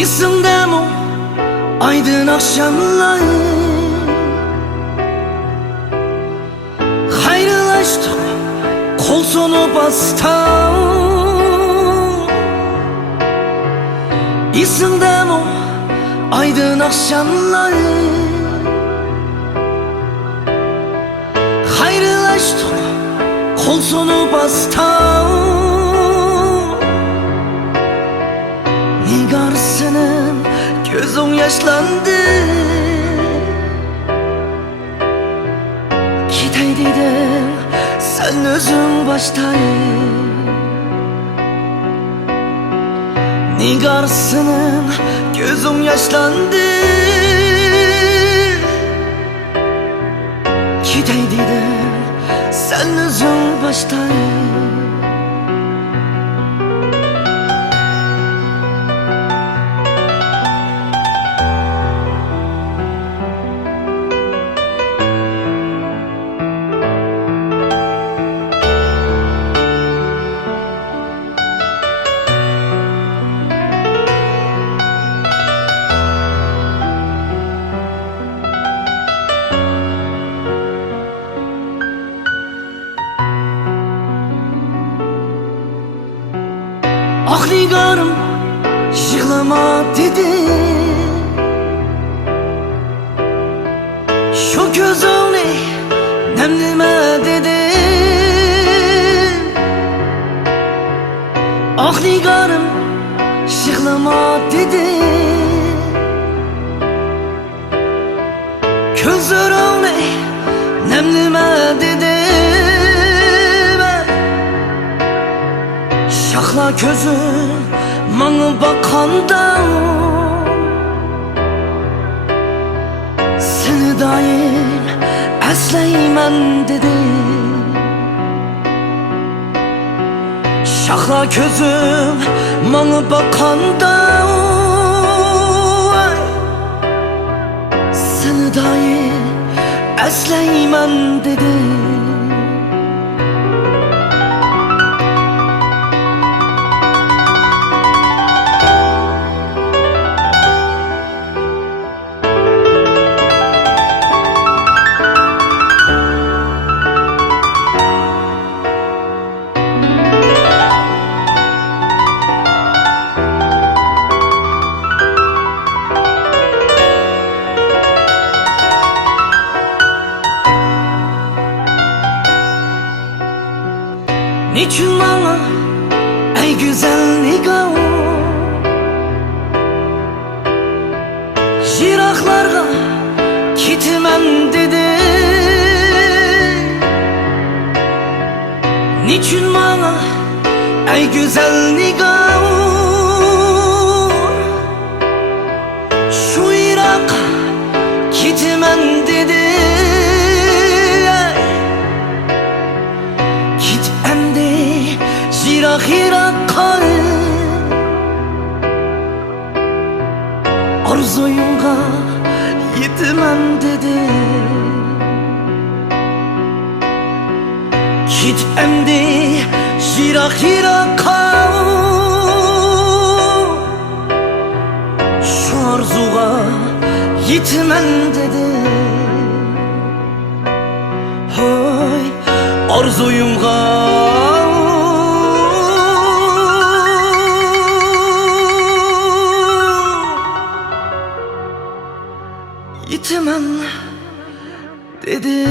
Esinde mi aydın akşamlar, hayrlaştık kol sonu bastan. Esinde mi aydın akşamlar, hayrlaştık kol sonu bastan. Nigarsının gözün yaşlandı, gitey dedim sen özün baştayım. Nigarsının gözün yaşlandı, gitey dedim sen özün baştayım. Ah nigarım yığlama dedi, şu gözünü nemleme dedi. Ah nigarım yığlama dedi, gözünü nemleme dedi. Şahla gözüm bana bakanda, seni daim əsləyimən dedi. Şahla gözüm bana bakanda, seni daim əsləyimən dedi. Niçin bana ey güzel nigar, yıraklarga gitmem dedi. Niçin bana ey güzel nigar, şu Irak'a gitmem dedi. Irak'a arzuyumga yetmem dedi. Git emdi Irak'a, şu arzuga yetmem dedi. Hoy arzuyumga yetmem dedi.